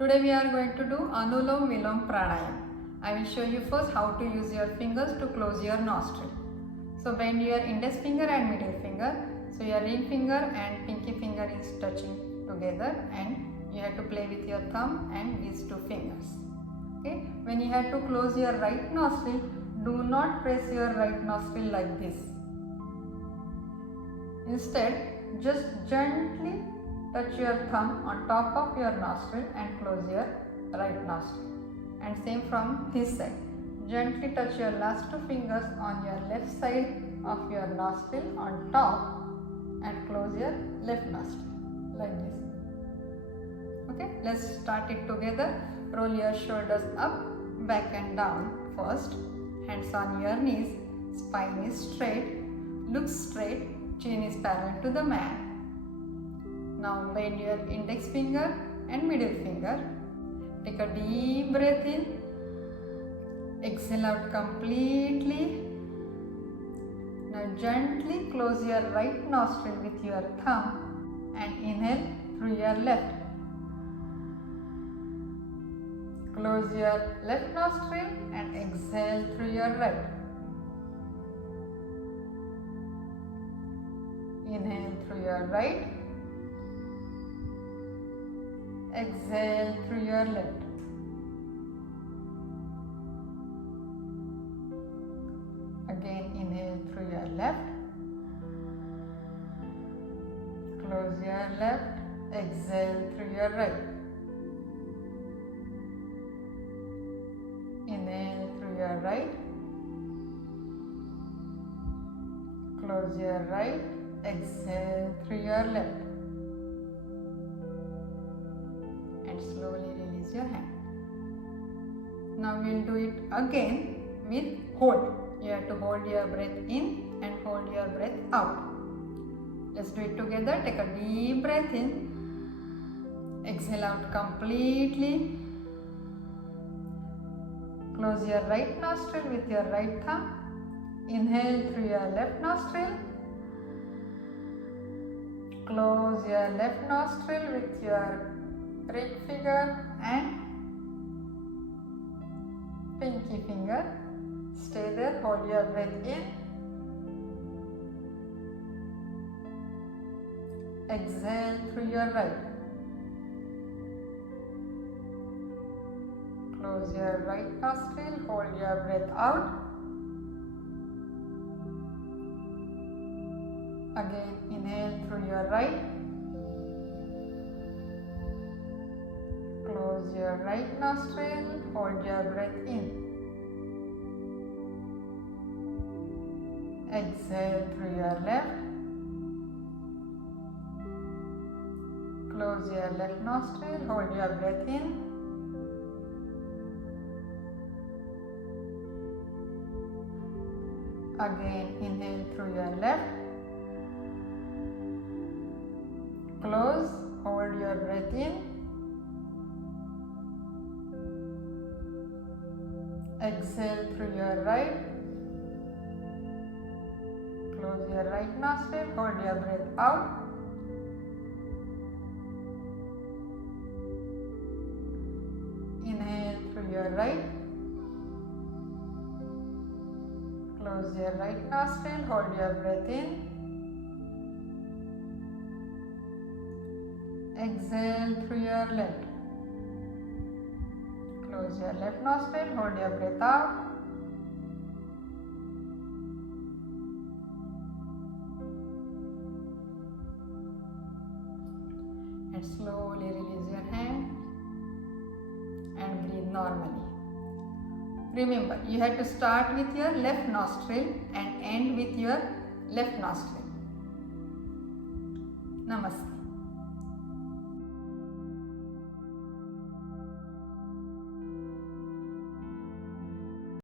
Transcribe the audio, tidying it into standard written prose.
Today we are going to do Anulom Vilom pranayam. I will show you first how to use your fingers to close your nostril. So bend your index finger and middle finger. So your ring finger and pinky finger is touching together, and you have to play with your thumb and these two fingers. Okay. When you have to close your right nostril, do not press your right nostril like this. Instead, just gently touch your thumb on top of your nostril and close your right nostril. And same from this side. Gently touch your last two fingers on your left side of your nostril on top and close your left nostril like this. Okay, let's start it together. Roll your shoulders up, back and down first. Hands on your knees, spine is straight, look straight, chin is parallel to the mat. Now bend your index finger and middle finger. Take a deep breath in. Exhale out completely. Now gently close your right nostril with your thumb and inhale through your left. Close your left nostril and exhale through your right. Inhale through your right. Exhale through your left. Again inhale through your left. Close your left. Exhale through your right. Inhale through your right. Close your right. Exhale through your left. And slowly release your hand. Now we will do it again with hold. You have to hold your breath in and hold your breath out. Let's do it together. Take a deep breath in. Exhale out completely. Close your right nostril with your right thumb. Inhale through your left nostril. Close your left nostril with your ring finger and pinky finger. Stay there, hold your breath in. Exhale through your right. Close your right nostril, hold your breath out. Again, inhale through your right. Close your right nostril, hold your breath in. Exhale through your left. Close your left nostril, hold your breath in. Again, inhale through your left. Close, hold your breath in. Exhale through your right. Close your right nostril, hold your breath out. Inhale through your right. Close your right nostril, hold your breath in. Exhale through your left. Close your left nostril, hold your breath out. And slowly release your hand and breathe normally. Remember, you have to start with your left nostril and end with your left nostril. Namaste.